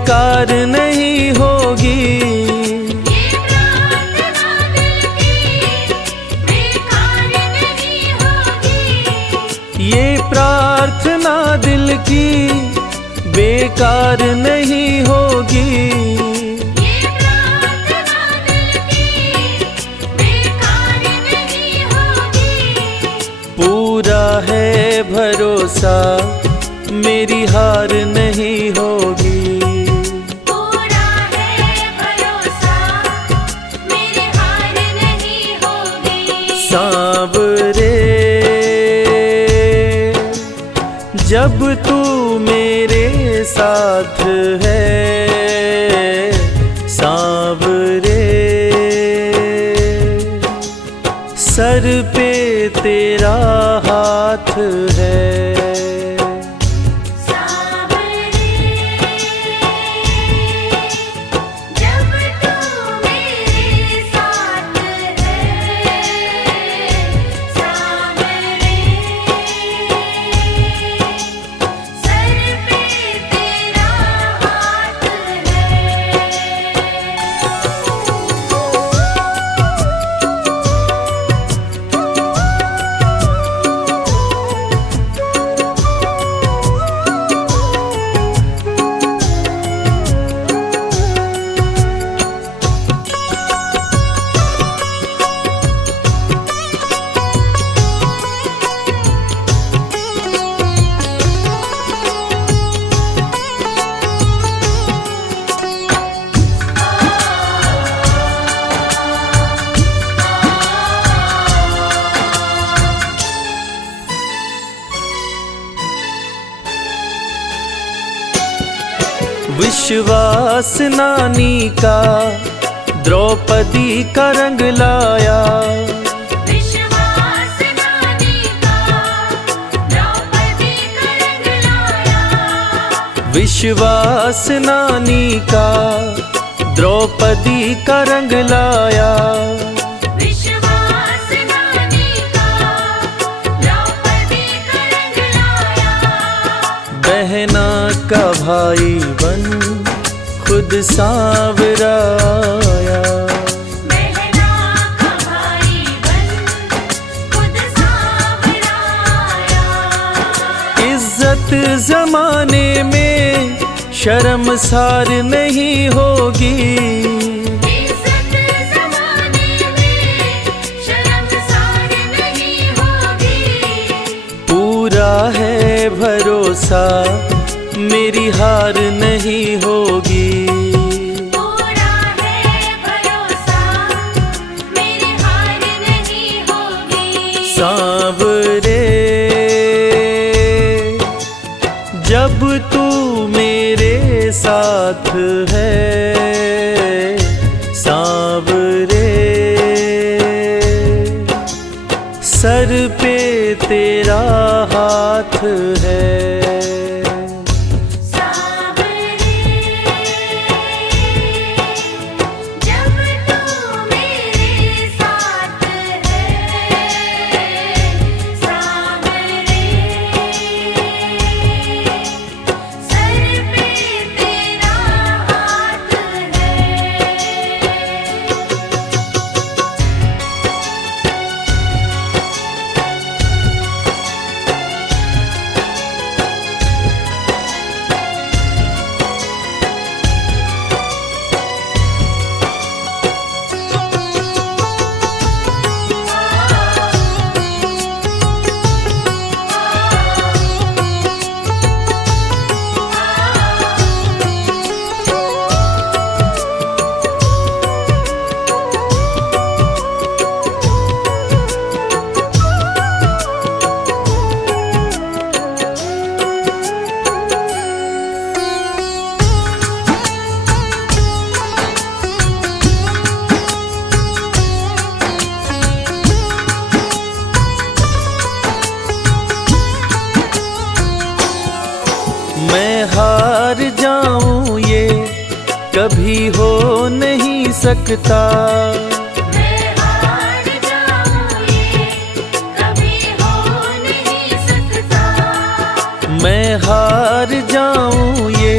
बेकार नहीं होगी। ये प्रार्थना दिल की बेकार नहीं होगी। पूरा है भरोसा मेरी हार नहीं होगी। पूरा है भरोसा मेरी हार नहीं होगी। सांवरे जब तू मेरे साथ है, सांवरे सर पे तेरा हाथ है। सांवरे जब तू मेरे साथ है, सांवरे सर पे तेरा हाथ है। विश्वास नानी का द्रौपदी का रंग लाया। विश्वास नानी का द्रौपदी का रंग लाया। विश्वास नानी का द्रौपदी का रंग लाया। विश्वास नानी का द्रौपदी का रंग लाया। बहना का भाई बन खुद सांवरा आया। बहना का भाई बन खुद सांवरा आया। इज्जत जमाने में शर्मसार नहीं होगी। इज्जत ज़माने में शर्मसार नहीं होगी। पूरा है भरोसा मेरी हार नहीं होगी। पूरा है भरोसा मेरी हार नहीं होगी। सांवरे जब तू मेरे साथ है, सांवरे सर पे तेरा हाथ है। सांवरे जब तू मेरे साथ है, सांवरे सर पे तेरा हाथ है। मैं हार जाऊं ये कभी हो नहीं सकता। मैं हार जाऊं ये कभी हो नहीं सकता। मैं हार जाऊं ये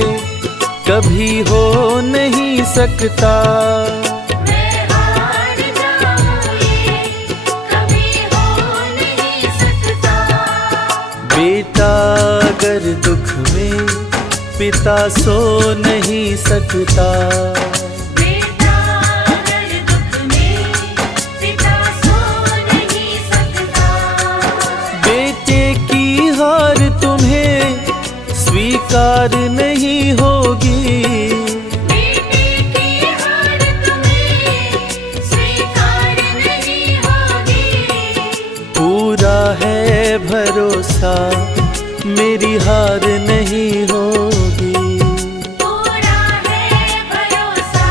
कभी हो नहीं सकता। मैं हार जाऊं ये कभी हो नहीं सकता। बेटा अगर दुख में पिता सो नहीं सकता। बेटा अगर दुख में पिता सो नहीं सकता। बेटे की हार तुम्हें स्वीकार नहीं होगी। बेटे की हार तुम्हें स्वीकार नहीं होगी। पूरा है भरोसा मेरी हार नहीं होगी। पूरा है भरोसा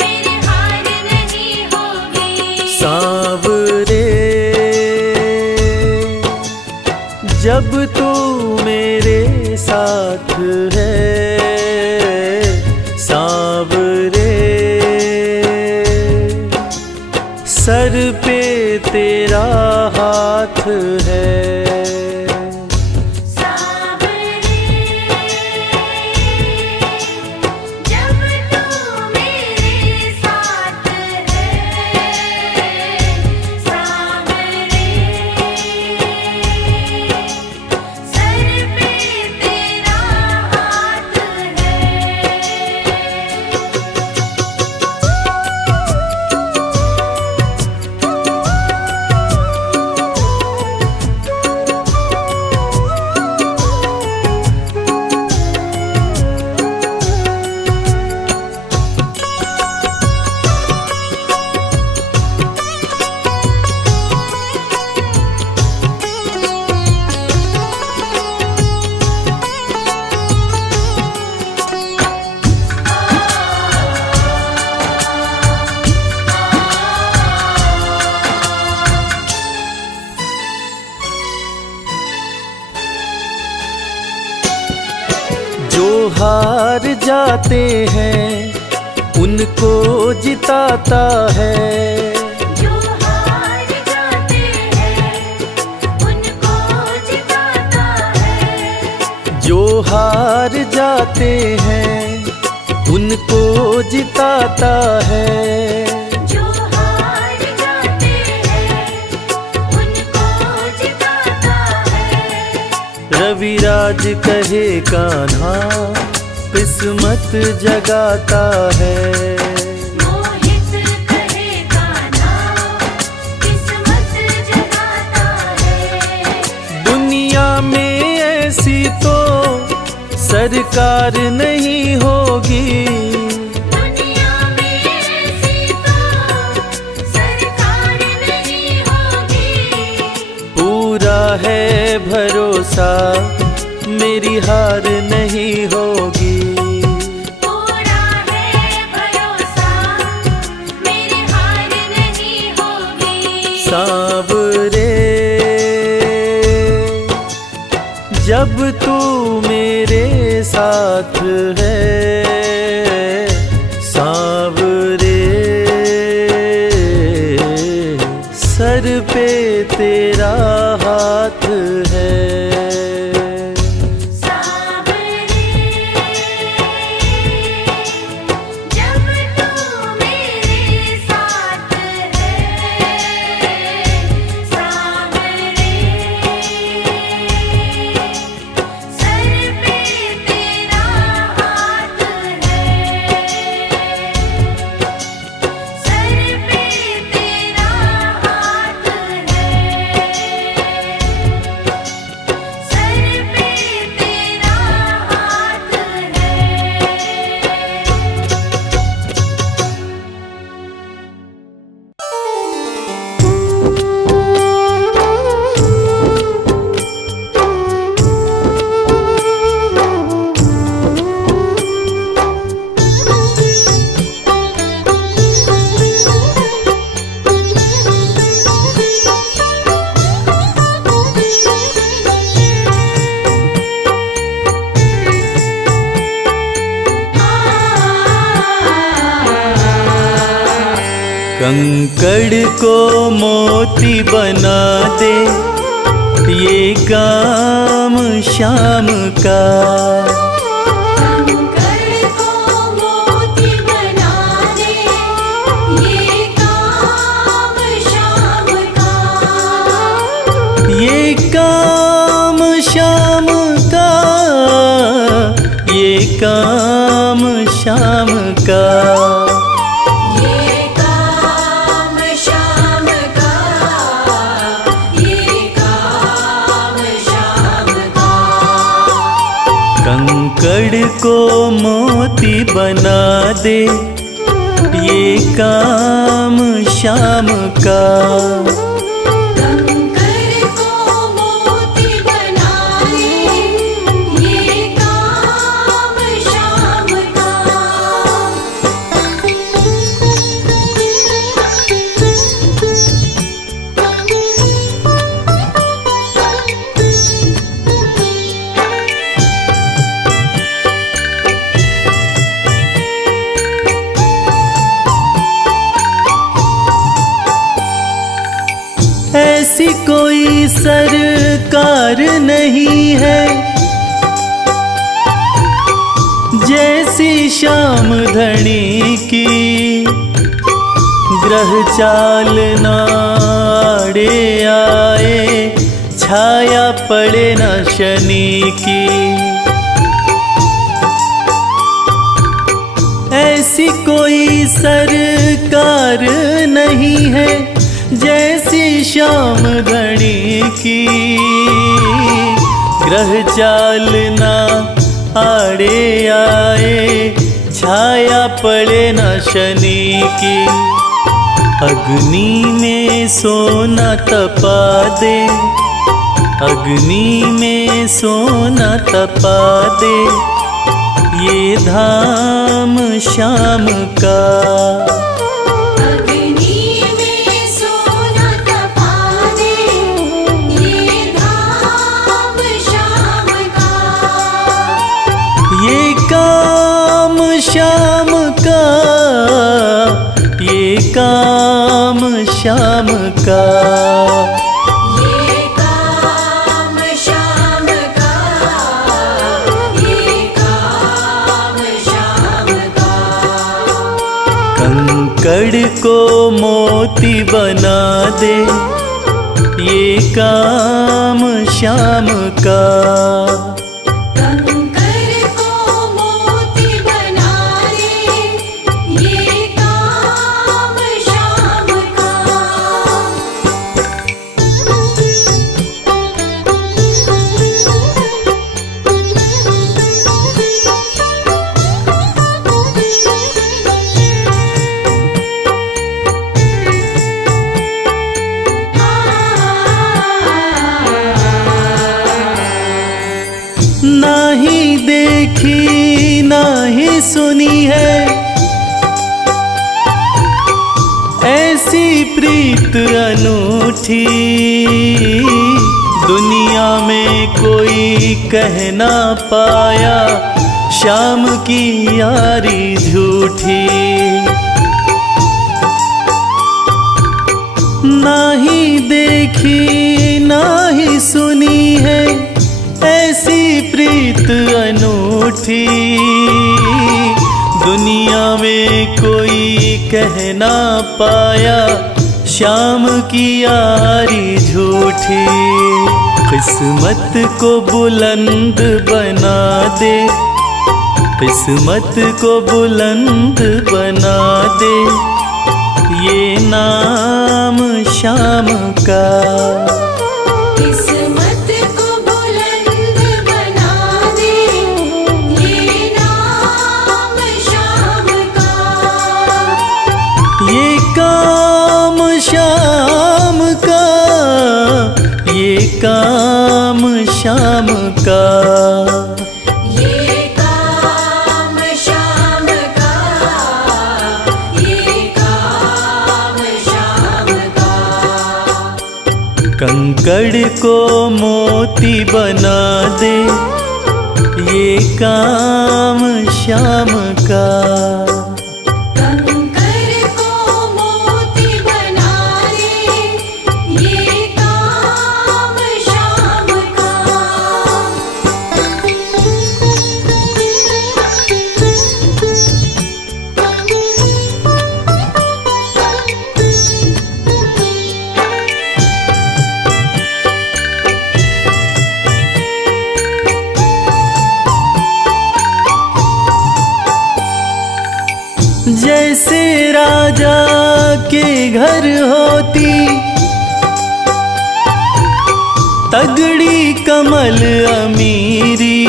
मेरी हार नहीं होगी। सांवरे जब तू मेरे साथ है, सांवरे सर पे तेरा हाथ है। सांवरे जब तू मेरे साथ है। सांवरे सर पे तेरा हाथ है। जो हार जाते हैं उनको जिताता है। जो हार जाते हैं उनको जिताता है। जो हार जाते हैं उनको जिताता है। जो हार जाते हैं उनको जिताता है। रविराज कहे कान्हा किस्मत जगाता है। मोहित कहे कान्हा किस्मत जगाता है। दुनिया में ऐसी तो सरकार नहीं होगी। दुनिया में ऐसी तो सरकार नहीं होगी। पूरा है भरोसा मेरी हार नहीं होगी। पूरा है भरोसा मेरी हार नहीं होगी। सांवरे जब तू मेरे साथ है, सांवरे सर पे तेरा हाथ है। सांवरे जब तू मेरे साथ है। सांवरे सर पे तेरा हाथ है। सर पे तेरा हाथ है। सर पे तेरा हाथ है। कंकड़ को मोती बना दे ये काम शाम का। कंकड़ काम श्याम का। ये काम श्याम का, ये काम श्याम का। कंकड़ को मोती बना दे, ये काम श्याम का। कंकर को मोती बनाए, ये काम श्याम का। ऐसी कोई सरकार नहीं है जैसी श्याम धनी की। ग्रह चाल नाड़े आए, छाया पड़े न शनि की। ऐसी कोई सरकार नहीं है जैसी श्याम धनी की। ग्रह चाल ना आड़े आए, छाया पड़े न शनि की। अग्नि में सोना तपा दे, अग्नि में सोना तपा दे, ये धाम श्याम का। अग्नि में सोना तपा दे, ये धाम श्याम का। ये काम श्याम का, ये काम श्याम का। ये काम श्याम का, ये काम श्याम का। कंकड़ को मोती बना दे, ये काम श्याम का। कंकर को मोती बना दे, ये काम श्याम का। नाही देखी नाही सुनी है ऐसी प्रीत अनूठी। दुनिया में कोई कह ना पाया, श्याम की यारी झूठी। नाही देखी नाही सुनी है ऐसी प्रीत अनूठी। दुनिया में कोई कह ना पाया, श्याम की यारी झूठी। किस्मत को बुलंद बना दे, किस्मत को बुलंद बना दे, ये नाम श्याम का। किस्मत को बुलंद बना दे, ये नाम श्याम का। ये काम श्याम का, ये काम श्याम का। ये काम श्याम का, ये काम श्याम का। कंकड़ को मोती बना दे, ये काम श्याम का। कंकर को मोती बना दे, ये काम श्याम का। जैसे राजा के घर होती तगड़ी कमल अमीरी,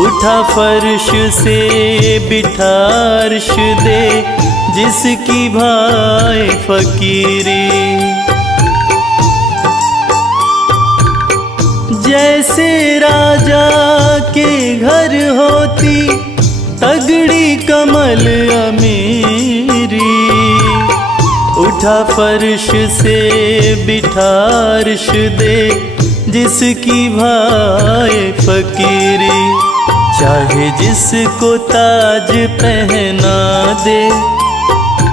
उठा फर्श से बिठा अर्श दे जिसकी भाई फकीरी। जैसे राजा के घर होती तगड़ी कमल अमीरी, उठा फर्श से बिठा अर्श दे जिसकी भाई फकीरी। चाहे जिसको ताज पहना दे,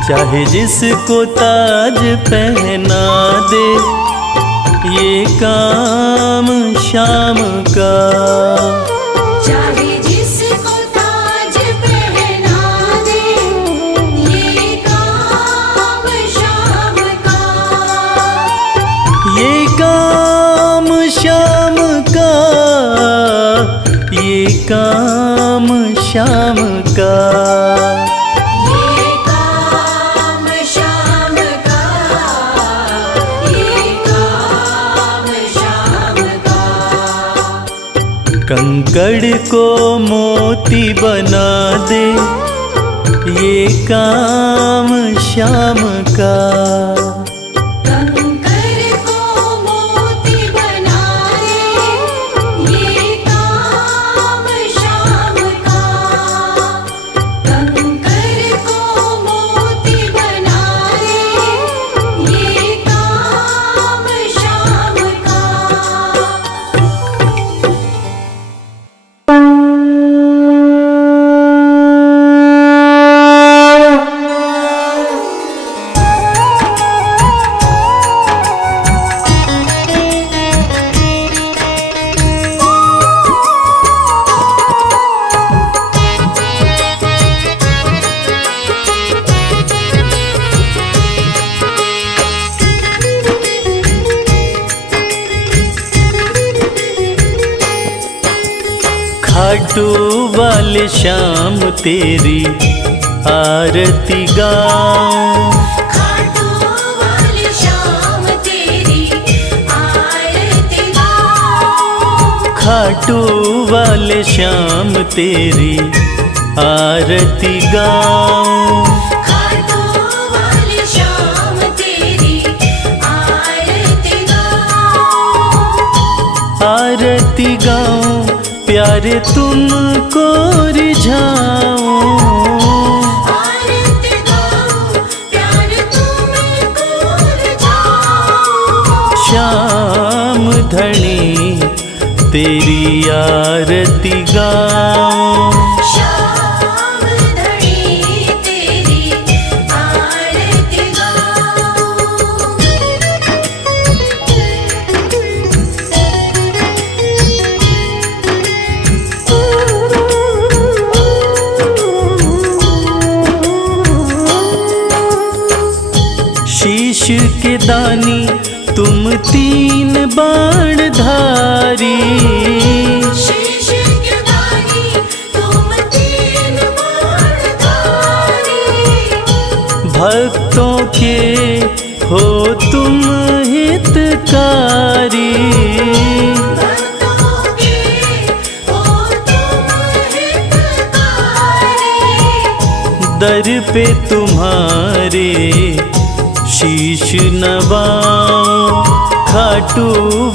चाहे जिसको ताज पहना दे, ये काम शाम का। चाहे जिसको ताज पहना दे, ये काम शाम का। ये काम शाम का, ये काम शाम का। ये काम शाम का, ये काम शाम का। कंकड़ को मोती बना दे, ये काम शाम का। कंकर को मोती बना दे, ये काम शाम का। कंकर को मोती बना दे, ये काम शाम का। खाटू वाले शाम तेरी आरती गाऊं, खाटू वाली शाम तेरी आरती गाऊं। खाटू वाले शाम तेरी आरती गाऊं। खाटू वाली शाम तेरी आरती गाऊं। आरती गाऊं प्यारे तुमको रिझाऊं। आरती गाऊं प्यार तुमको रिझाऊं। शाम धनी तेरी आरती गाऊं। शाम धनी तेरी आरती गाऊं। शीश के दानी तुम तीन बाण धारी, शीश के दानी तुम तीन बाणधारी। भक्तों के हो तुम हितकारी। भक्तों के हो तुम हितकारी। दर पे तुम्हारे शीश नवाऊं। खाटू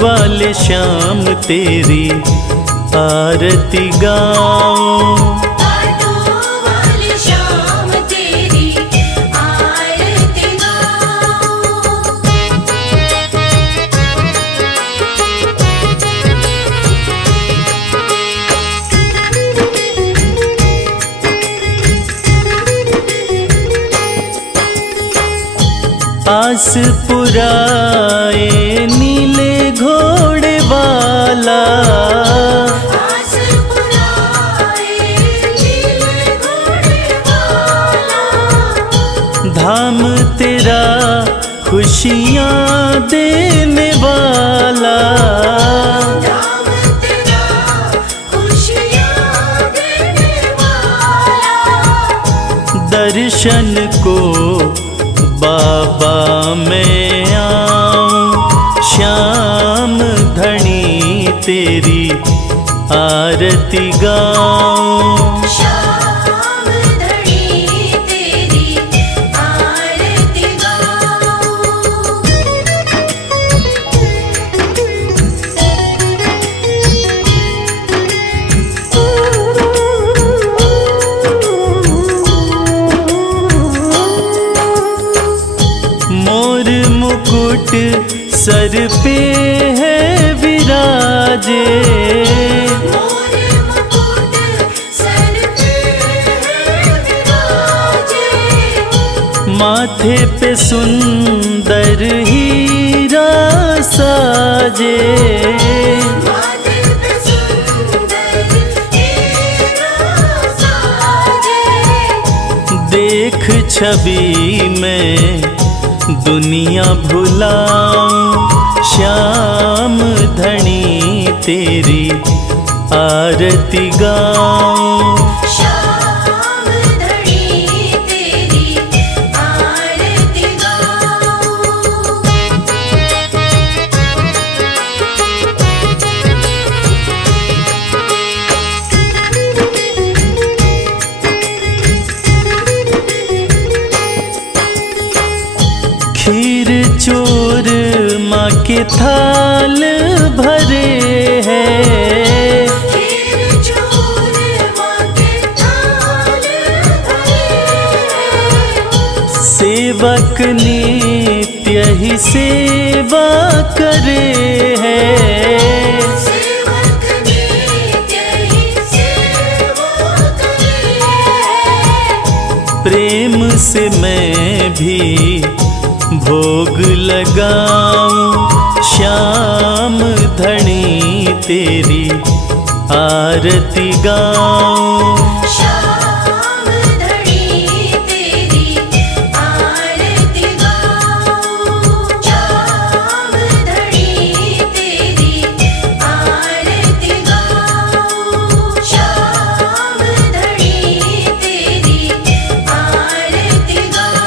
वाले शाम तेरी आरती गाऊं। खाटू वाली शाम तेरी आरती गाऊं। आस पुराए नीले घोड़े वाला, आस पुराए नीले घोड़े वाला। धाम तेरा खुशियाँ देने वाला। धाम तेरा खुशियाँ देने वाला। दर्शन को बाबा मैं आऊं, श्याम धनी तेरी आरती गाऊं। श्याम धनी तेरी आरती गाऊं। मोर मुकुट सर पे है विराजे, मोर मुकुट सर पे है विराजे। माथे पे सुंदर हीरा साजे, माथे पे सुंदर हीरा साजे। देख छवि में दुनिया भुलाऊं, श्याम धनी तेरी आरती गाऊं। श्याम धनी तेरी आरती गाऊं। खीर चूर माँ के थाल भरे हैं, खीर चूर माँ के थाल भरे। सेवक नित्य ही सेवा करे हैं। सेवक नित्य ही सेवा करे। प्रेम से मैं भी भोग लगाऊं, श्याम धनी तेरी आरती गाऊं। श्याम धनी तेरी आरती गाऊं। श्याम धनी तेरी आरती गाऊं। श्याम धनी तेरी आरती गाऊं।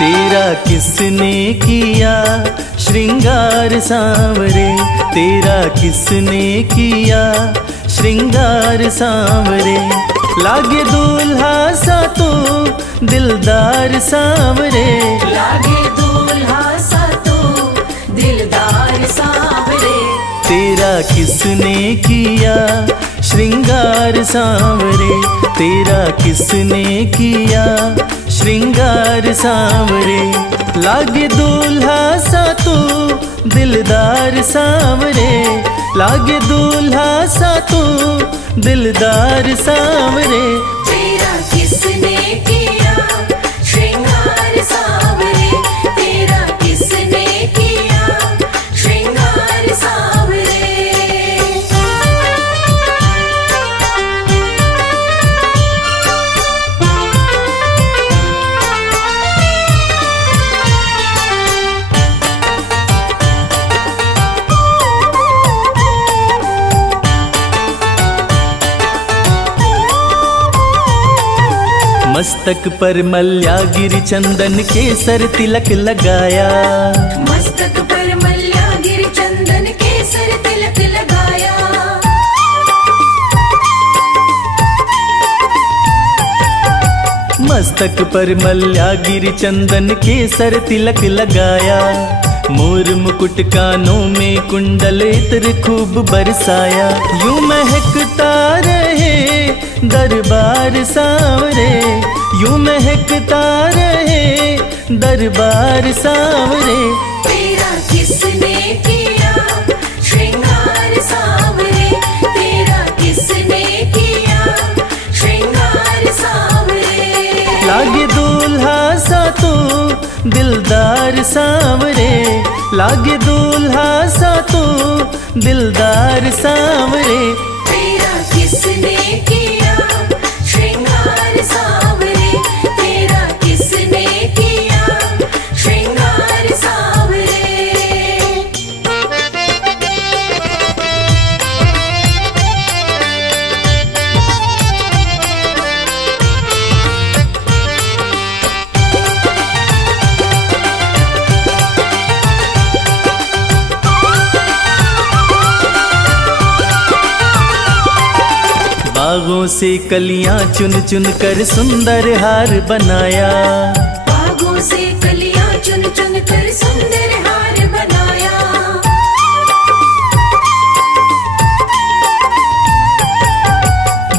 तेरा किसने किया श्रृंगार सांवरे, तेरा किसने किया श्रृंगार सांवरे। लागे दूल्हा सा तो दिलदार सांवरे, लागे दूल्हा सा तो दिलदार सांवरे। तेरा किसने किया श्रृंगार सांवरे, तेरा किसने किया श्रृंगार सांवरे। लागे दूल्हा सा तो दिलदार सांवरे, लागे दूल्हा सा तो दिलदार सांवरे। तेरा किसने किया श्रृंगार सांवरे। तेरा किसने किया श्रृंगार सांवरे। मस्तक पर मल्यागिरी चंदन केसर तिलक लगाया, मस्तक पर मल्यागिरी चंदन केसर तिलक लगाया। मस्तक पर मल्यागिरी चंदन केसर तिलक लगाया। मोर मुकुट कानों में कुंडल इत्र खूब बरसाया। यूं महकता रहे दरबार सांवरे, यूं महकता रहे दरबार सांवरे। तेरा किसने किया श्रृंगार सांवरे। तेरा किसने किया श्रृंगार सांवरे, लागे दूल्हा सा तू दिलदार सांवरे। तेरा किसने किया श्रृंगार सांवरे, तेरा किसने किया श्रृंगार सांवरे। बागों से कलियां चुन चुन कर सुंदर हार बनाया, बागों से कलियां चुन चुन कर सुंदर हार बनाया।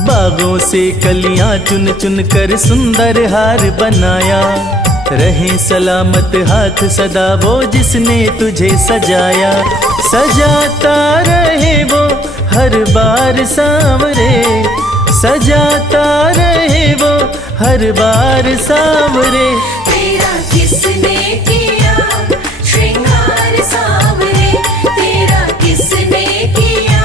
बागों से कलियां चुन चुन कर सुंदर हार बनाया। रहे सलामत हाथ सदा वो जिसने तुझे सजाया, सजाता रहे वो हर बार सांवरे, सजाता रहे वो हर बार सांवरे। तेरा किसने किया श्रृंगार सांवरे, तेरा किसने किया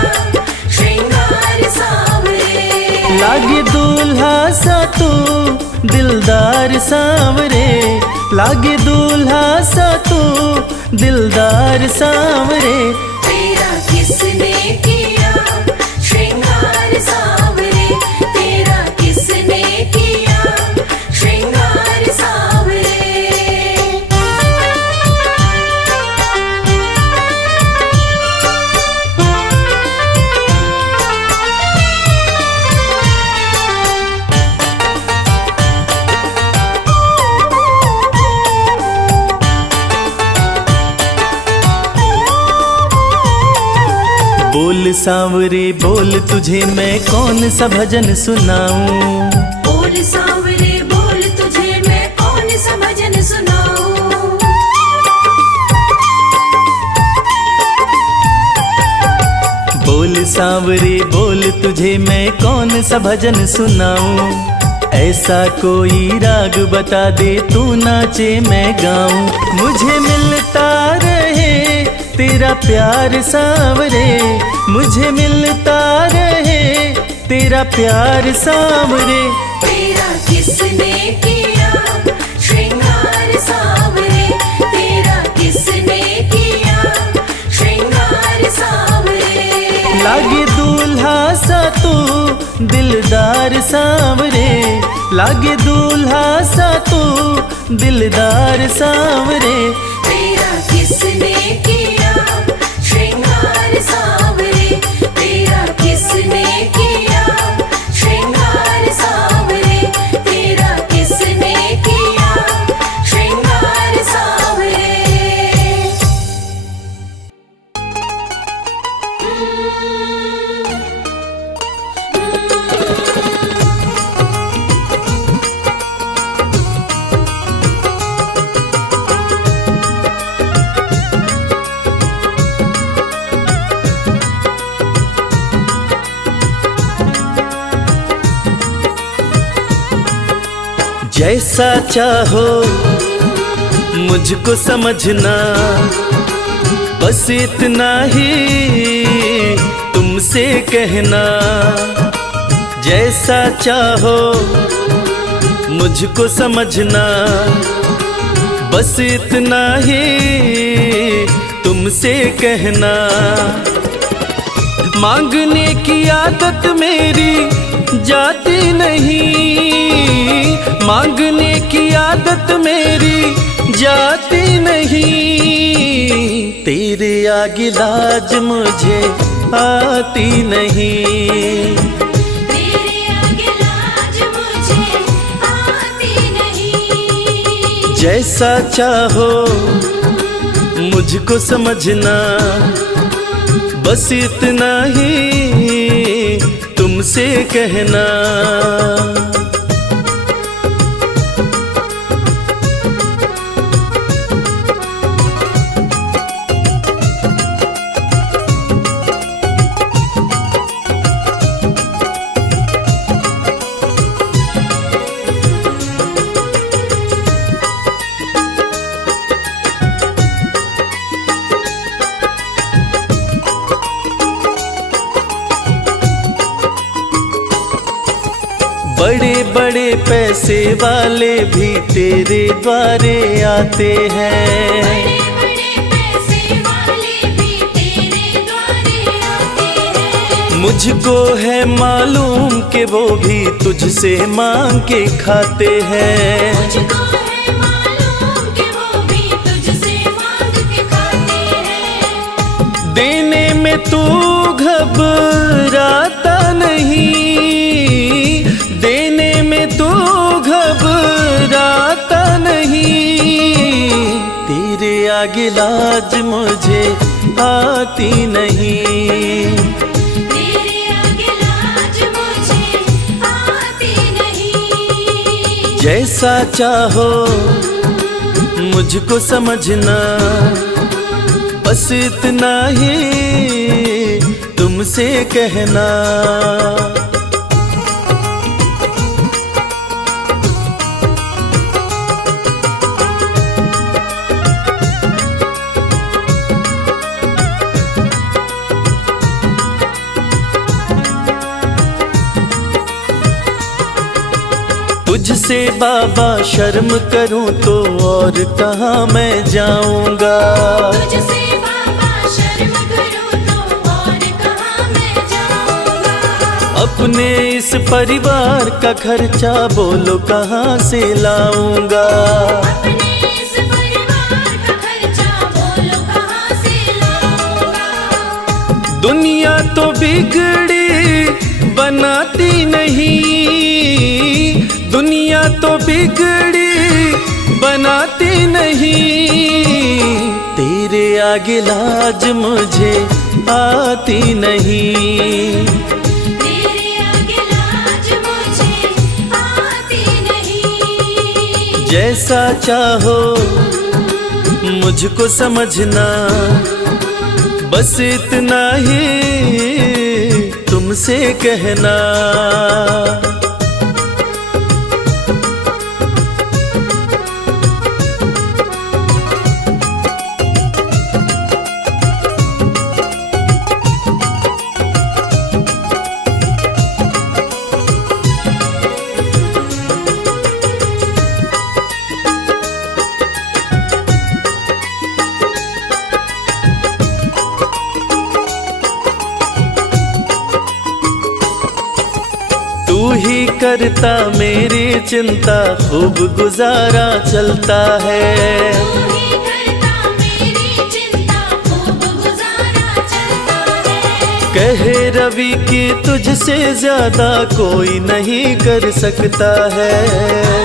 श्रृंगार सांवरे। लागे दूल्हा सा तू दिलदार सांवरे, लागे दूल्हा सा तू दिलदार सांवरे। तेरा किसने किया श्रृंगार सांवरे, तेरा किसने किया श्रृंगार सांवरे। बोल सांवरे बोल तुझे मैं कौन सा भजन सुनाऊं, बोल सांवरे बोल तुझे मैं कौन सा भजन सुनाऊं। बोल सांवरे बोल तुझे मैं कौन सा भजन सुनाऊं। ऐसा कोई राग बता दे तू नाचे मैं गाऊं। मुझे मिलता रहे तेरा प्यार सांवरे, मुझे मिलता रहे तेरा प्यार सांवरे। तेरा किसने किया श्रृंगार सांवरे, तेरा किसने किया श्रृंगार सांवरे। लागे दूल्हा सा तू दिलदार सांवरे, लागे दूल्हा सा तू दिलदार सांवरे। तेरा किसने किया श्रृंगार सांवरे, तेरा किसने किया श्रृंगार सांवरे, तेरा किसने किया श्रृंगार सांवरे। जैसा चाहो मुझको समझना, बस इतना ही तुमसे कहना। जैसा चाहो मुझको समझना, बस इतना ही तुमसे कहना। मांगने की आदत मेरी जाती नहीं, मांगने की आदत मेरी जाती नहीं। तेरे आगे लाज मुझे आती नहीं, तेरे आगे लाज मुझे आती नहीं। जैसा चाहो मुझको समझना, बस इतना ही तुमसे कहना। बड़े बड़े पैसे वाले भी तेरे द्वारे आते हैं। बड़े बड़े पैसे वाले भी तेरे द्वारे आते हैं। मुझको है मालूम कि वो भी तुझसे मांग के खाते हैं। मुझको है मालूम कि वो भी तुझसे मांग के खाते हैं। देने में तू घबराता नहीं, देने में तू घबराता नहीं। तेरे आगे लाज मुझे आती नहीं। तेरे आगे लाज मुझे आती नहीं। जैसा चाहो मुझको समझना, बस इतना ही तुमसे कहना। तुझसे बाबा शर्म करूं तो और कहाँ मैं जाऊंगा। तुझसे बाबा शर्म करूं तो और कहाँ मैं जाऊंगा। अपने इस परिवार का खर्चा बोलो कहाँ से लाऊंगा। अपने इस परिवार का खर्चा बोलो कहाँ से लाऊंगा। दुनिया तो बिगड़ी बनाती नहीं, दुनिया तो बिगड़ी बनाती नहीं। तेरे आगे लाज मुझे आती नहीं। तेरे आगे लाज मुझे आती नहीं। जैसा चाहो मुझको समझना, बस इतना ही तुमसे कहना। तू ही करता मेरी चिंता, खूब गुजारा चलता है। तू ही करता मेरी चिंता, खूब गुजारा चलता है। कहे रवि कि तुझसे ज्यादा कोई नहीं कर सकता है।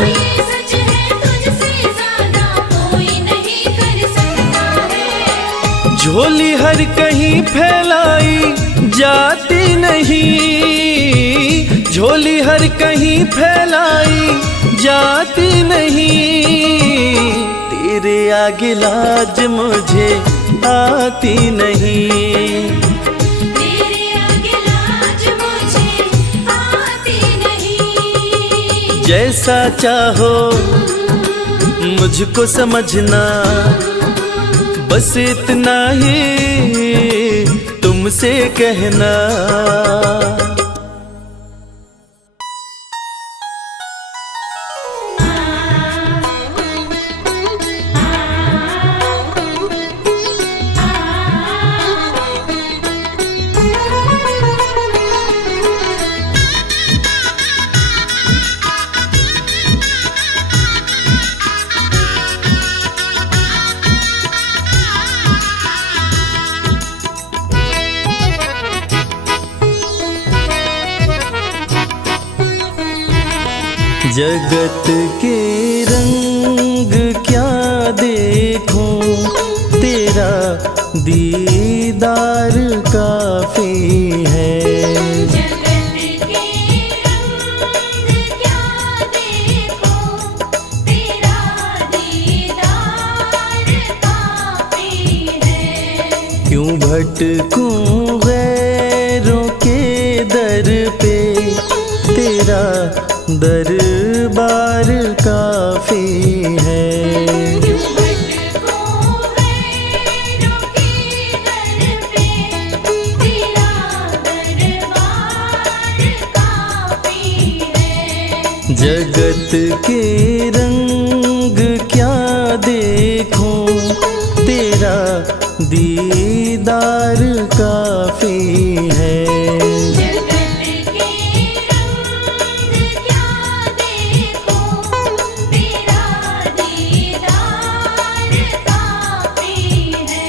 ये सच है, तुझसे ज्यादा कोई नहीं कर सकता है। झोली हर कहीं फैलाई जाती नहीं, झोली हर कहीं फैलाई जाती नहीं। तेरे आगे लाज मुझे आती नहीं। तेरे आगे लाज मुझे आती नहीं। जैसा चाहो मुझको समझना, बस इतना ही तुमसे कहना। जगत के रंग क्या देखूं, तेरा दीदार काफी है। जगत के रंग क्या देखूं, तेरा दीदार काफी है। क्यों भटकूं गैरों के दर पे, तेरा दरबार काफी है। क्यों भटकूं गैरों के दर पे, तेरा दरबार काफी है। जगत के रंग क्या देखूं, तेरा दीदार काफी है। जगत के रंग क्या देखूं, तेरा दीदार काफी है।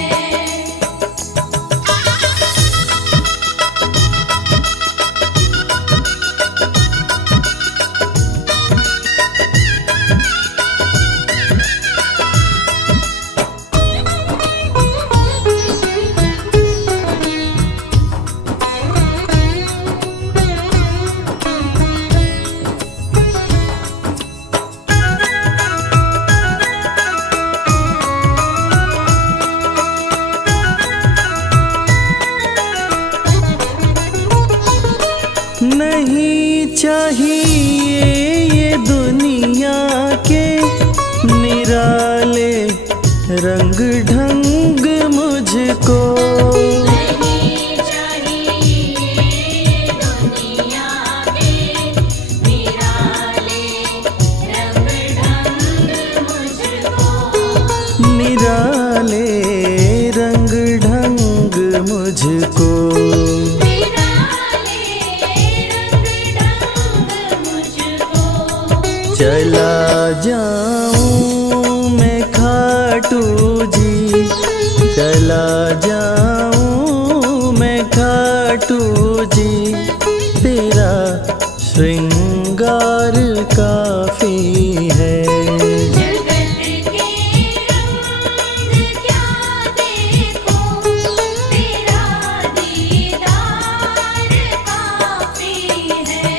नहीं चाहिए ये दुनिया के निराले रंग ढंग मुझको। नहीं चाहिए दुनिया के निराले रंग ढंग मुझको। निराले रंग ढंग मुझको। चला जाऊं मैं खाटू जी, चला जाऊं मैं खाटू जी, तेरा श्रृंगार काफी है। जगत के रंग क्या देखूं, तेरा दीदार काफी है।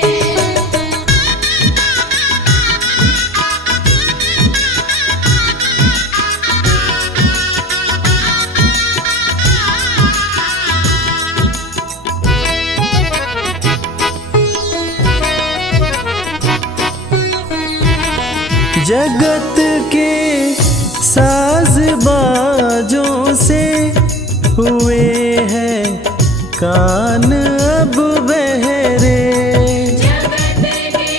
जगत के साज बाजों से हुए हैं कान अब बहरे। जगत के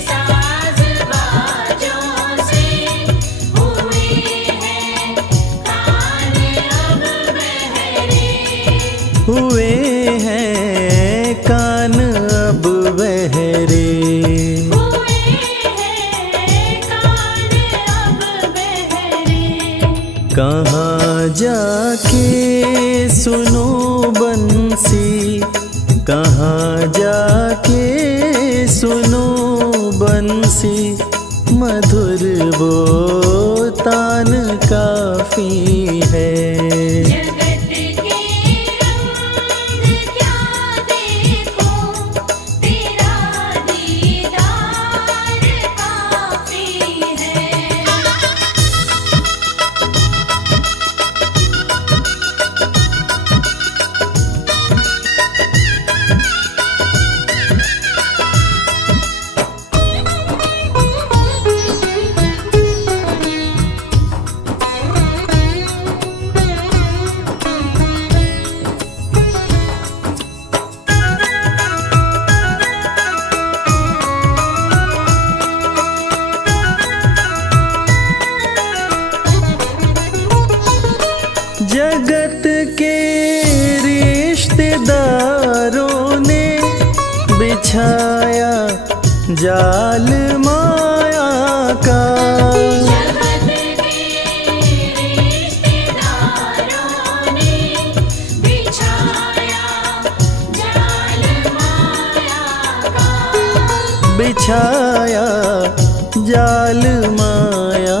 साज बाजों से हुए हैं कान अब बहरे। हुए हैं कान अब बहरे। कहाँ जाके सुनो बंसी, कहाँ जाके सुनो बंसी, मधुर वो तान काफी है। जगत के रंग क्या देखूं, तेरा दीदार काफी है। जगत के रिश्तेदारों ने बिछाया जाल माया का। जगत के रिश्तेदारों ने बिछाया जाल माया का। बिछाया जाल माया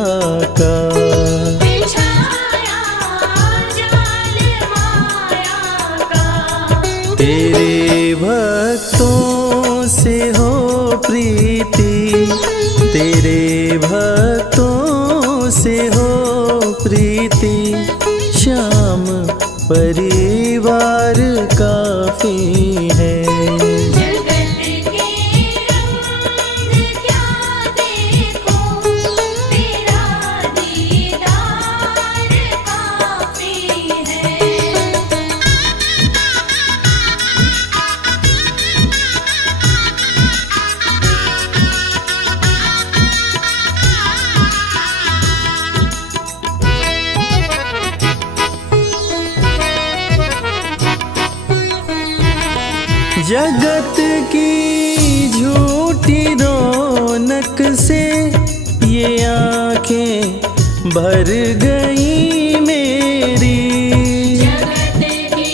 का। बिछाया जाल माया का। तेरे भक्तों से हो प्रीति, तेरे भक्तों से हो प्रीति, श्याम परिवार काफी है। जगत के रंग क्या देखूं, तेरा दीदार काफी है। जगत की झूठी रौनक से ये आंखें भर गई मेरी। जगत की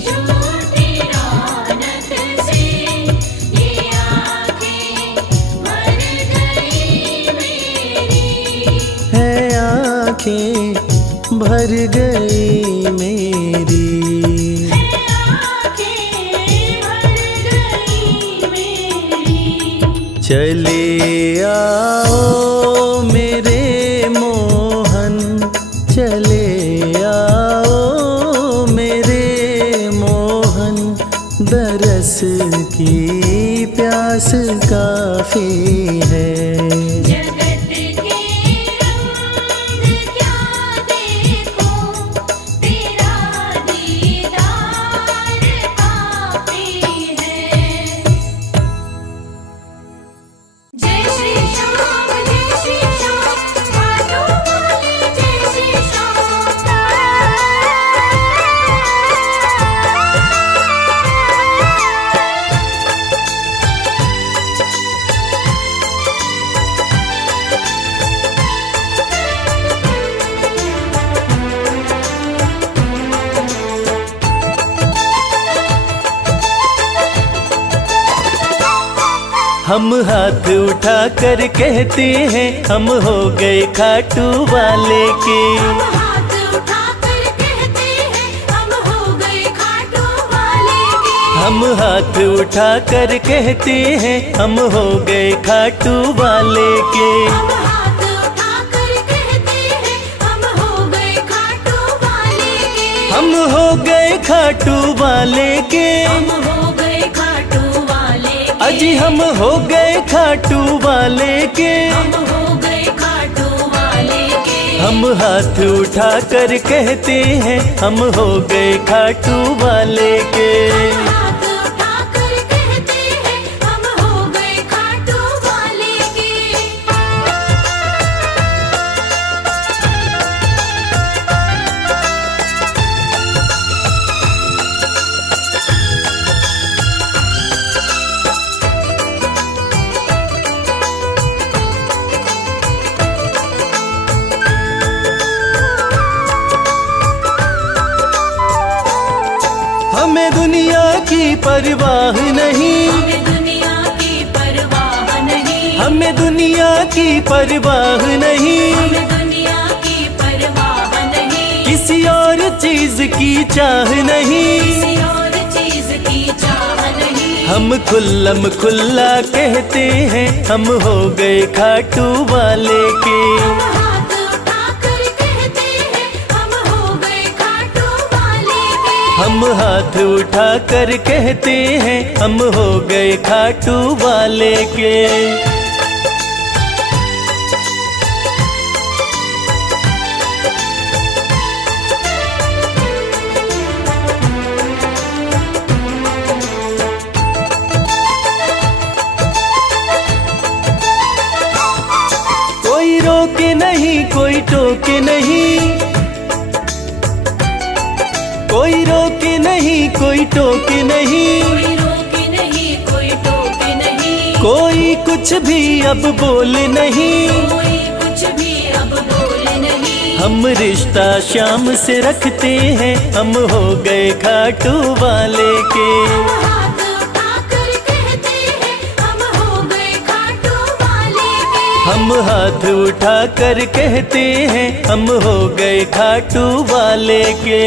झूठी रौनक से ये आँखें भर गई मेरी। है आंखें भर गई मेरी। चले आओ मेरे मोहन, चले आओ मेरे मोहन, दरस की प्यास काफी है। जगत के रंग क्या देखो, तेरा दीदार काफी है। जय श्री श्याम, खाटू वाले जय श्री श्याम। हम हाथ उठा कर कहते हैं हम हो गए खाटू वाले के। हम हाथ उठाकर कहते हैं हम हो गए खाटू वाले के। हम हाथ उठा कर कहते हैं हम हो गए खाटू वाले के। हम हाथ उठाकर कहते हैं हम हो गए खाटू वाले के। हम हो गए खाटू वाले के। हम हो गए खाटू वाले के। अजी हम हो गए खाटू वाले के। हम हो गए खाटू वाले के। हम हाथ उठा कर कहते हैं हम हो गए खाटू वाले के। हम हाथ उठाकर कहते हैं हम हो गए खाटू वाले के। हमें दुनिया की परवाह नहीं। हमें दुनिया की परवाह नहीं। हमें दुनिया की परवाह नहीं। हमें दुनिया की परवाह नहीं। किसी और चीज की चाह नहीं। किसी और चीज की चाह नहीं। हम खुल्लम खुल्ला कहते हैं हम हो गए खाटू वाले के। हम हाथ उठाकर कहते हैं हम हो गए खाटू वाले के। हम हाथ उठा कर कहते हैं हम हो गए खाटू वाले के। कोई रोके नहीं कोई टोके नहीं। कोई रोके नहीं कोई टोके नहीं। कोई रोके नहीं कोई टोके नहीं। कोई कुछ भी अब बोले नहीं। कोई कुछ भी अब बोले नहीं। हम रिश्ता शाम से रखते हैं हम हो गए खाटू वाले के। हम हाथ उठाकर कहते हैं हम हो गए खाटू वाले के। हम हाथ उठा कर कहते हैं हम हो गए खाटू वाले के।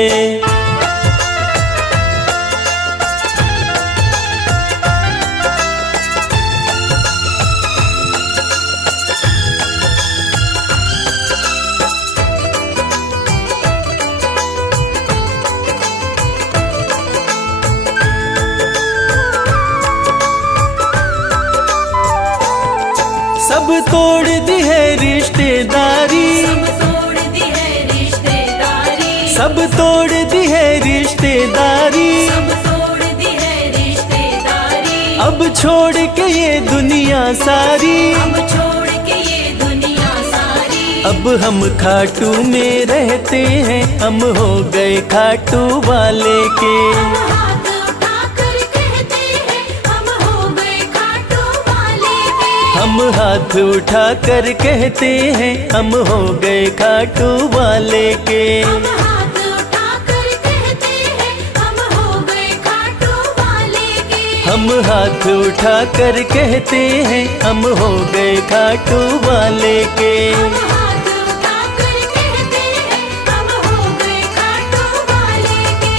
सब तोड़ दी है रिश्तेदारी। सब तोड़ दी है रिश्तेदारी। सब तोड़ दी है रिश्तेदारी। सब तोड़ दी है रिश्तेदारी। अब छोड़ के ये दुनिया सारी। अब छोड़ के ये दुनिया सारी। अब हम खाटू में रहते हैं हम हो गए खाटू वाले के। हम हाथ उठाकर कहते हम हाथ उठा कर कहते हैं हम हो गए खाटू वाले के। हम हाथ उठाकर कहते हैं हम हो गए खाटू वाले के। हम हाथ उठा कर कहते हैं हम हो गए खाटू वाले के। हम हाथ उठाकर कहते हैं हम हो गए खाटू वाले के।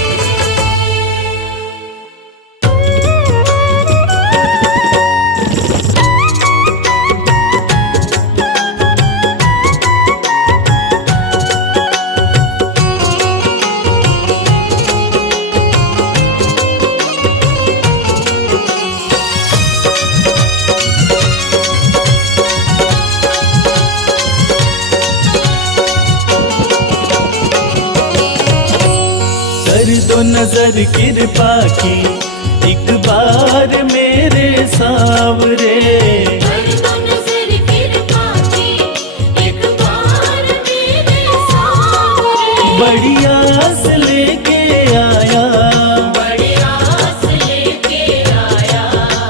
कर दो नजर कृपा की एक बार मेरे सावरे। कर दो नजर कृपा की एक बार मेरे सावरे। बड़ी आस लेके आया, बड़ी आस लेके आया।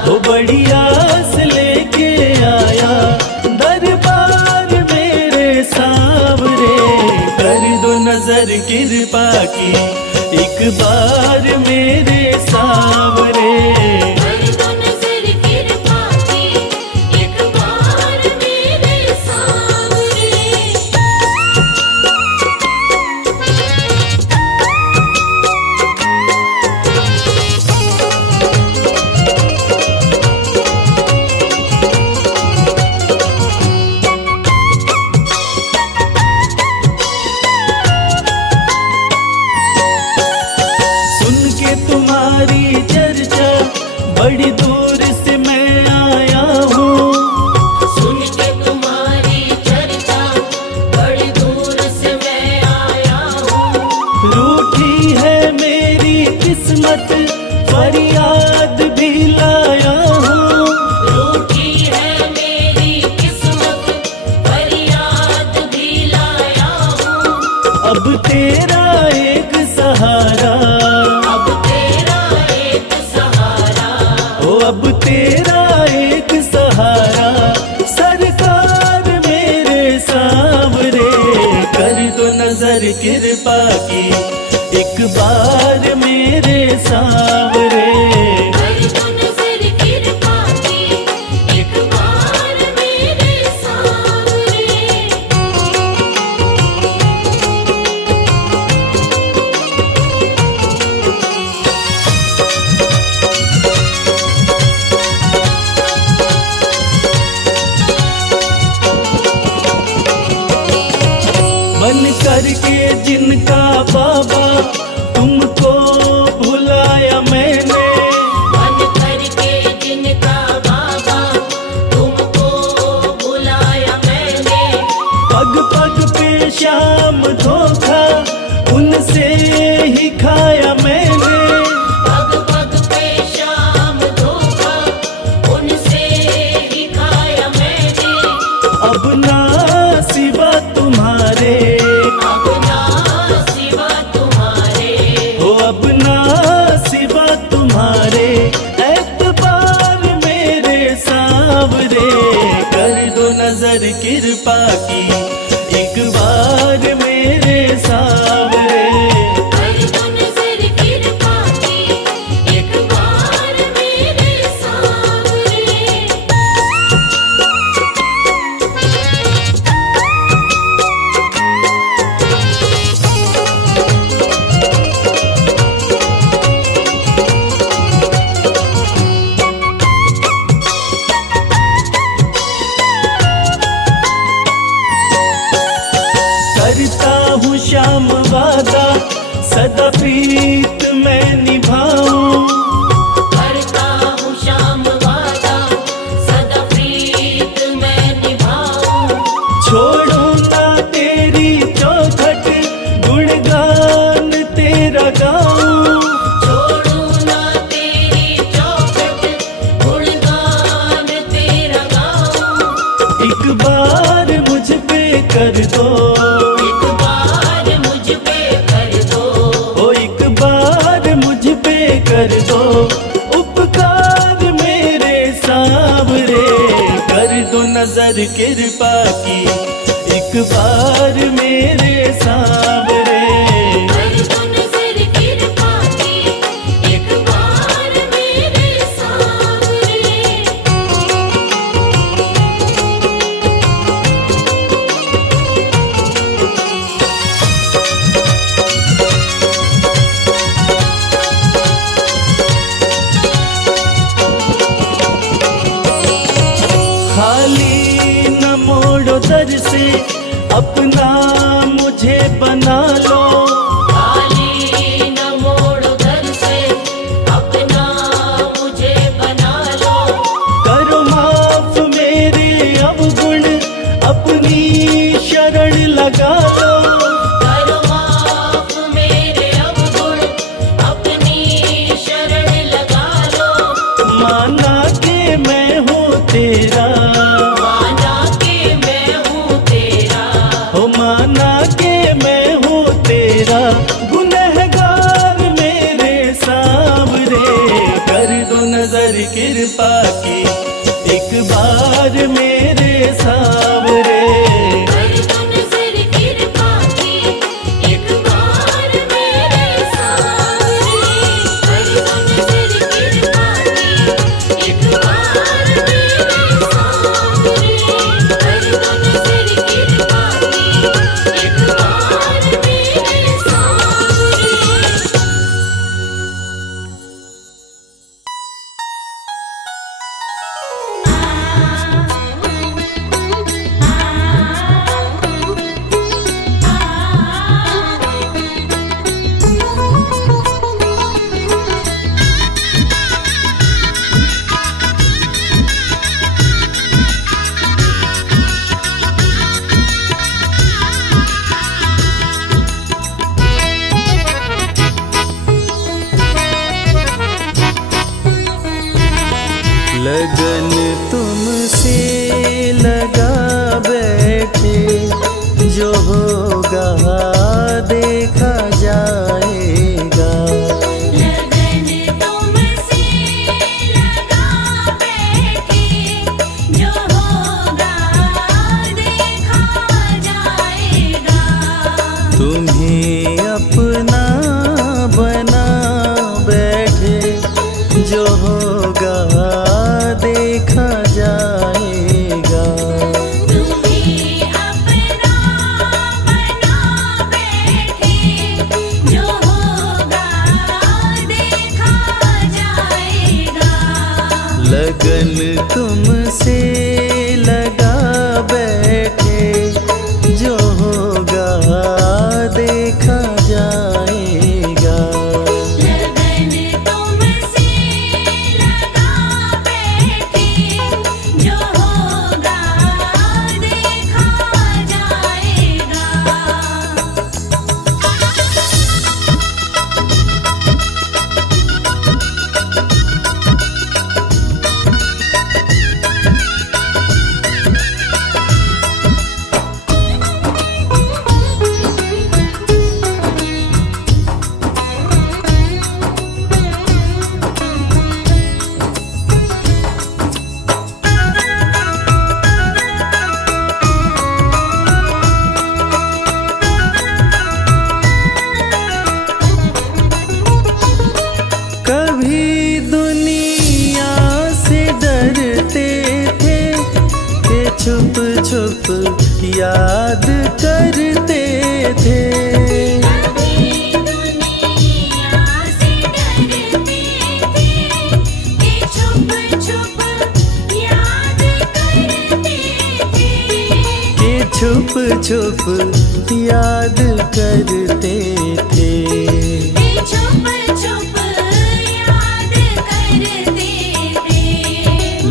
वो बड़ी आस लेके आया दरबार मेरे सावरे। कर दो नजर कृपा की एक बार मेरे सावरे। कर दो नजर कृपा की एक बार मेरे सावरे। सुन के तुम्हारी चर्चा बड़ी दूर से मैं आया हूँ। सुन के तुम्हारी चर्चा बड़ी दूर से मैं आया हूँ। रूठी है मेरी किस्मत फरियाद भी लाया हूँ। रूठी है मेरी किस्मत फरियाद भी लाया हूँ। अब तेरा एक सहारा, अब तेरा एक सहारा। ओ अब तेरा एक सहारा सरकार मेरे सावरे। कर दो नजर कृपा की एक बार मेरे सावरे। कर दो नजर कृपा की एक बार मेरे सावरे। बन करके जिनका बाबा तुमको भुलाया मैंने। बन करके जिनका बाबा तुमको बुलाया मैंने। पग पग पे शाम धोखा उनसे ही खाया मैंने। पग पग पे शाम धोखा उनसे ही खाया मैंने। अब ना सिवा तुम्हारे, अब ना सिवा तुम्हारे। हो अब ना सिवा तुम्हारे एतबार मेरे सावरे। कर दो नजर कृपा की एक बार मेरे सावरे। कर दो नजर कृपा की एक बार मेरे सावरे। करता हूँ श्याम वादा सदा प्रीत मैं निभाऊं। करता हूँ श्याम वादा सदा प्रीत मैं निभाऊं। छोड़ो ना तेरी चौखट गुणगान तेरा गाऊं। छोड़ू ना तेरी चौखट गुणगान तेरा गाऊं। एक बार मुझ पे कर दो, एक बार मुझ पे कर दो। ओ एक बार मुझ पे कर दो उपकार मेरे सावरे। कर दो नजर कृपा की, एक बार मेरे सांवरे। कर दो नजर कृपा की, एक बार मेरे सांवरे। खाली न मोड़ो दर से, अपना मुझे बना लो। खाली न मोड़ो दर से, अपना मुझे बना लो। करो माफ मेरे अवगुण, अपनी शरण लगा लो। करो माफ मेरे अवगुण, अपनी शरण लगा लो। माना कि मैं हूँ तेरा, माना कि मैं हूँ तेरा। हो माना कि मैं हूँ तेरा, गुनहगार मेरे सांवरे। कर दो नजर कृपा की, एक बार मेरे सांवरे। कर दो नजर कृपा की, एक बार मेरे सांवरे। कर दो नजर कृपा की, एक बार मेरे सांवरे। कर दो नजर कृपा की, एक बार मेरे सांवरे। लगन तुमसे लगा बैठे, जो होगा देखा जाएगा। लगन तुमसे लगा बैठे, जो होगा देखा जाएगा। तुम्हें अपना बना बैठे, जो होगा देखा जाएगा। तुम्हें अपना बना बैठे, जो होगा देखा जाएगा। लगन तुमसे लगा बैठे, जो होगा देखा जाएगा। लगन तुमसे लगा बैठे, जो होगा देखा जाएगा। कभी दुनिया से डरते थे, कि छुप छुप याद करते थे। कभी दुनिया से डरते थे, कि छुप छुप याद करते थे। कि छुप छुप याद करते थे। कि छुप छुप याद करते थे।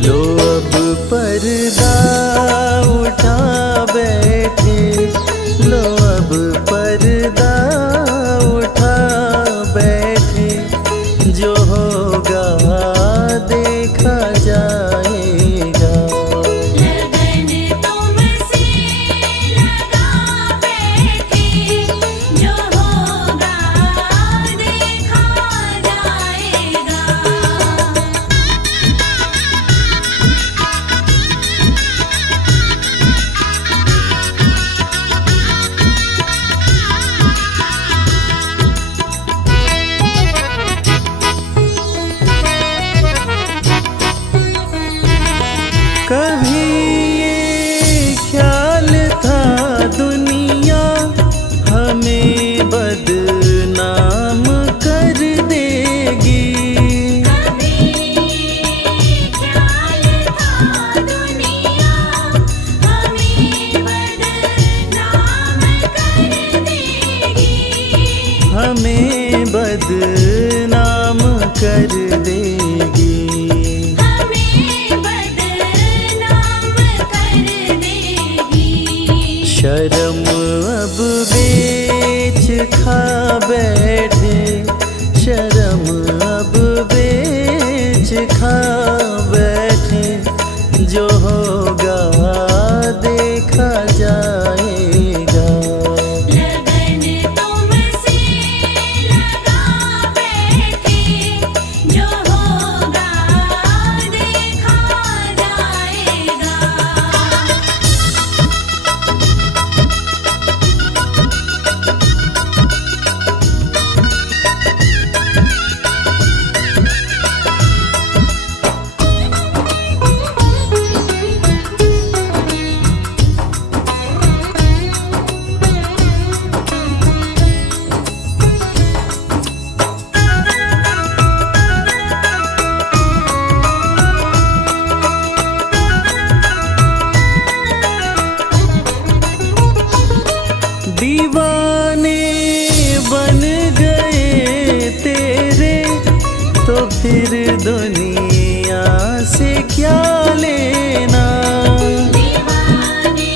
लो अब पर्दा उठा बैठे, लो अब पर्दा उठा बैठे, जो होगा देखा जाएगा। लगन तुमसे लगा बैठे, जो होगा देखा जाएगा। कभी ये ख्याल था दुनिया हमें बदनाम कर देगी, कभी ख्याल था दुनिया हमें बदनाम कर देगी, हमें बदनाम कर देगी। हमें बदनाम कर देगी। शर्म अब बेच खा बैठे, शर्म अब बेच खा बैठे, जो होगा देखा जाएगा। लगन तुमसे लगा बैठे, जो होगा देखा जाएगा। दीवाने बन गए तेरे, तो फिर दुनिया से क्या लेना। दीवाने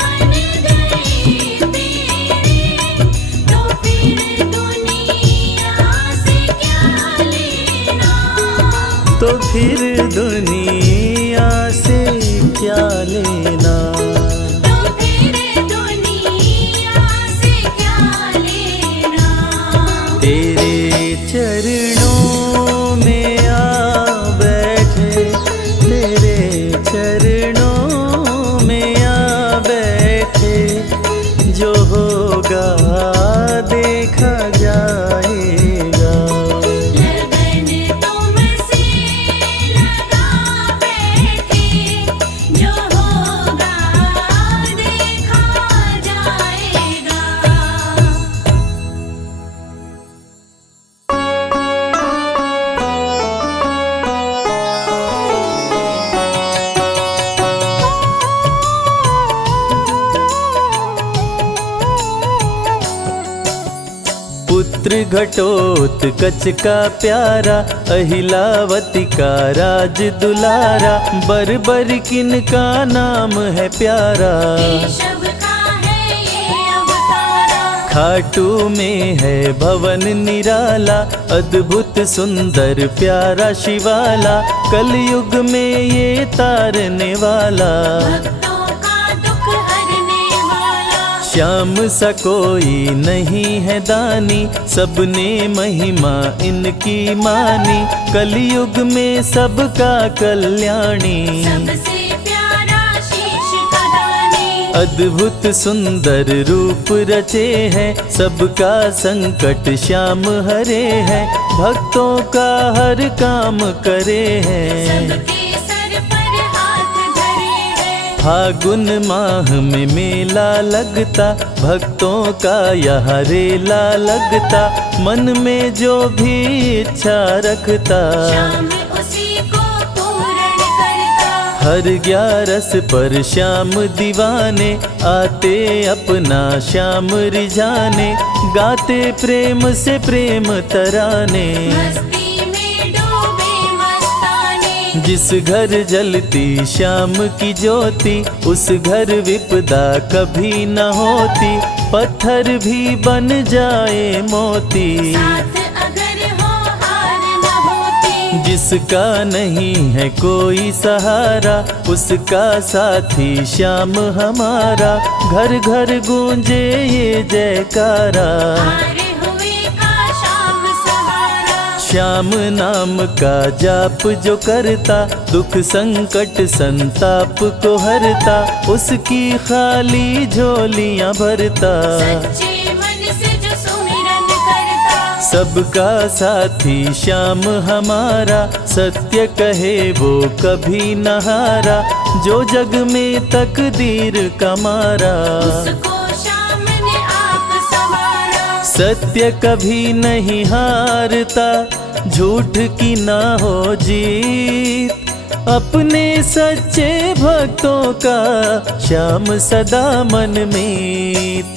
बन गए तेरे, तो फिर दुनिया से क्या लेना। तो फिर दुनिया से क्या लेना। तो फिर दुनिया से क्या लेना। तेरे चरणों में आ बैठे, तेरे चरणों में आ बैठे, जो होगा देखा जाएगा। लगन तुमसे लगा बैठे, जो होगा देखा जाएगा। पुत्र घटोत्कच का प्यारा, अहिलावती का राज दुलारा, बर किन का नाम है प्यारा। केशव का है ये अवतारा, खाटू में है भवन निराला, अद्भुत सुंदर प्यारा शिवाला, कलयुग में ये तारने वाला। भक्तों का दुख हरने वाला, श्याम सा कोई नहीं है दानी, सबने महिमा इनकी मानी, कलयुग में सबका कल्याणी। सबसे प्यारा शीश का दानी, अद्भुत सुंदर रूप रचे हैं, सबका संकट श्याम हरे हैं, भक्तों का हर काम करे हैं। सबके सर पर हाथ धरे हैं। फागुन माह में मेला लगता, भक्तों का यहाँ रेला लगता, मन में जो भी इच्छा रखता, श्याम उसी को पूर्ण करता। हर 11 पर श्याम दीवाने, आते अपना श्याम रिझाने, गाते प्रेम से प्रेम तराने। मस्ती में डूबे मस्ताने, जिस घर जलती श्याम की ज्योति, उस घर विपदा कभी न होती, पत्थर भी बन जाए मोती। साथ अगर हो हार न होती, जिसका नहीं है कोई सहारा, उसका साथी श्याम हमारा, घर घर गूंजे ये जयकारा। हारे हुए का श्याम सहारा, श्याम नाम का जाप जो करता, दुख संकट संताप को हरता, उसकी खाली झोलियां भरता। सच्चे मन से जो सुमिरन करता, सबका साथी श्याम हमारा, सत्य कहे वो कभी न हारा, जो जग में तकदीर का मारा। उसको श्याम ने आप संवारा। सत्य कभी नहीं हारता, झूठ की ना हो जीत, अपने सच्चे भक्तों का श्याम सदा मन मीत।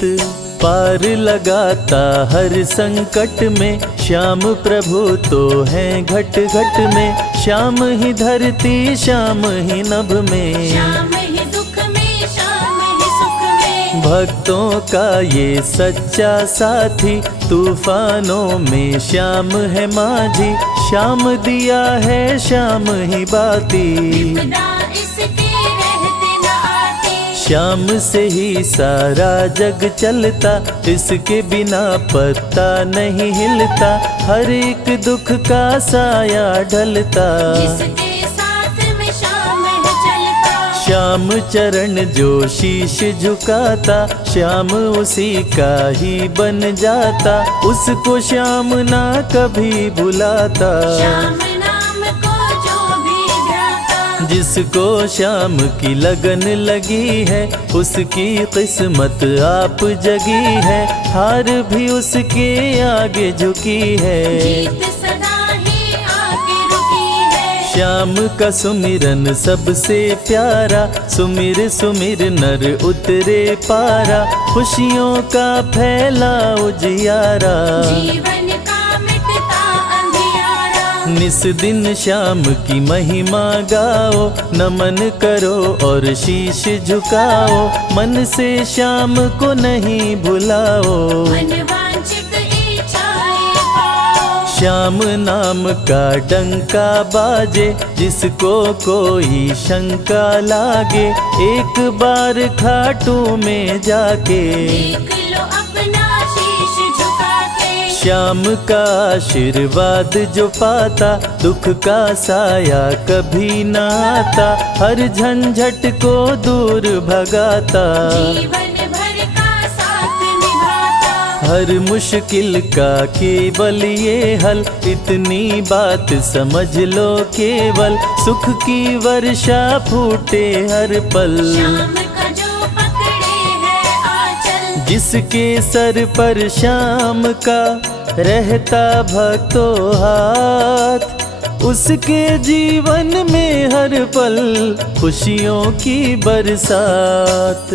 पार लगाता हर संकट में, श्याम प्रभु तो हैं घट घट में, श्याम ही धरती श्याम ही नभ में, श्याम ही दुख में श्याम ही सुख में। भक्तों का ये सच्चा साथी, तूफानों में श्याम है माझी, श्याम दिया है श्याम ही बाती। विपदा इसके रहते न आती, श्याम से ही सारा जग चलता, इसके बिना पत्ता नहीं हिलता, हर एक दुख का साया ढलता। जिसके साथ में श्याम है चलता, श्याम चरण जो शीश झुकाता, श्याम उसी का ही बन जाता, उसको श्याम ना कभी भुलाता। श्याम नाम को जो भी ध्याता, जिसको श्याम की लगन लगी है, उसकी किस्मत आप जगी है, हार भी उसके आगे झुकी है। जीत सदा ही आके रुकी है। श्याम का सुमिरन सबसे प्यारा, सुमिर सुमिर नर उतरे पारा, खुशियों का फैला उजियारा। जीवन का मिटता अंधियारा, निस दिन श्याम की महिमा गाओ, नमन करो और शीश झुकाओ, मन से श्याम को नहीं भुलाओ। मन वांछित इच्छाएं पाओ, श्याम नाम का डंका बाजे, जिसको कोई शंका लागे, एक बार खाटू में जाके, देख लो अपना शीश झुका के। श्याम का आशीर्वाद जो पाता, दुख का साया कभी न आता, हर झंझट को दूर भगाता, जीवन भर का साथ निभाता। हर मुश्किल का केवल ये हल, इतनी बात समझ लो केवल, सुख की वर्षा फूटे हर पल। श्याम का जो पकड़े है आंचल, जिसके सर पर श्याम का रहता भक्तों हाथ, उसके जीवन में हर पल खुशियों की बरसात।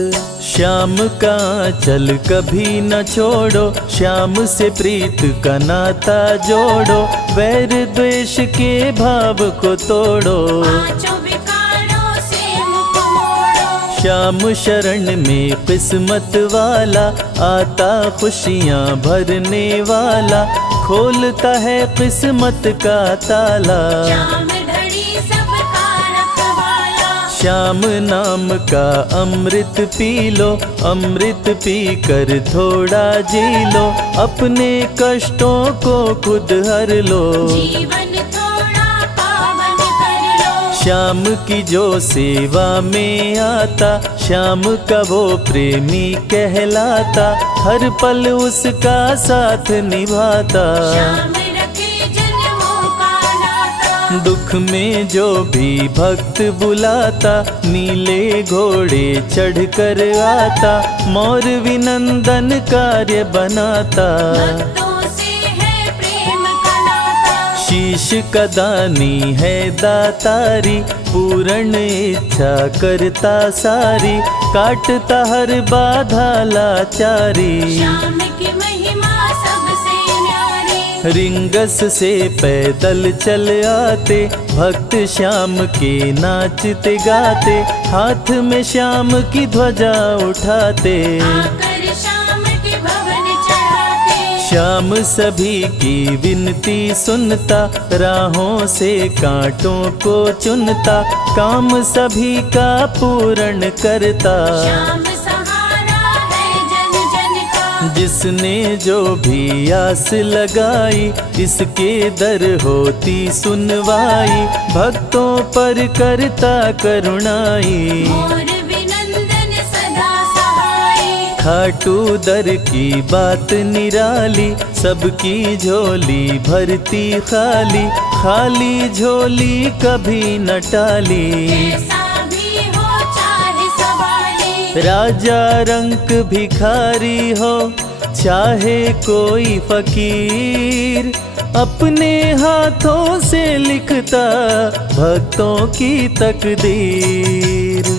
श्याम का चल कभी न छोड़ो, श्याम से प्रीत का नाता जोड़ो, वैर द्वेष के भाव को तोड़ो। पांचों विकारों से मुख मोड़ो, श्याम शरण में किस्मत वाला, आता खुशियाँ भरने वाला, खोलता है किस्मत का ताला। श्याम धड़ी सबका रखवाला, श्याम नाम का अमृत पी लो, अमृत पी कर थोड़ा जी लो, अपने कष्टों को खुद हर लो। जीवन थोड़ा पावन कर लो। श्याम की जो सेवा में आता, श्याम का वो प्रेमी कहलाता, हर पल उसका साथ निभाता। श्याम रखे जन्मों का नाता, दुख में जो भी भक्त बुलाता, नीले घोड़े चढ़ कर आता, मोर विनंदन कार्य बनाता। भक्तों से है प्रेम का नाता, शीश का दानी है दातारी, पूर्ण इच्छा करता सारी, काटता हर बाधा लाचारी। श्याम की महिमा सबसे न्यारी, रिंगस से पैदल चल आते, भक्त श्याम के नाचते गाते, हाथ में श्याम की ध्वजा उठाते। आकर श्याम के भवन चढ़ाते। श्याम सभी की विनती सुनता, राहों से कांटों को चुनता, काम सभी का पूर्ण करता। श्याम सहारा है जन जन का, जिसने जो भी आस लगाई, इसके दर होती सुनवाई, भक्तों पर करता करुणाई। मोर विनंदन सदा सहाय, खाटू दर की बात निराली, सबकी झोली भरती खाली, खाली झोली कभी न टाली। कैसा भी हो चाहे सवाली, राजा रंक भिखारी हो चाहे कोई फकीर, अपने हाथों से लिखता भक्तों की तकदीर।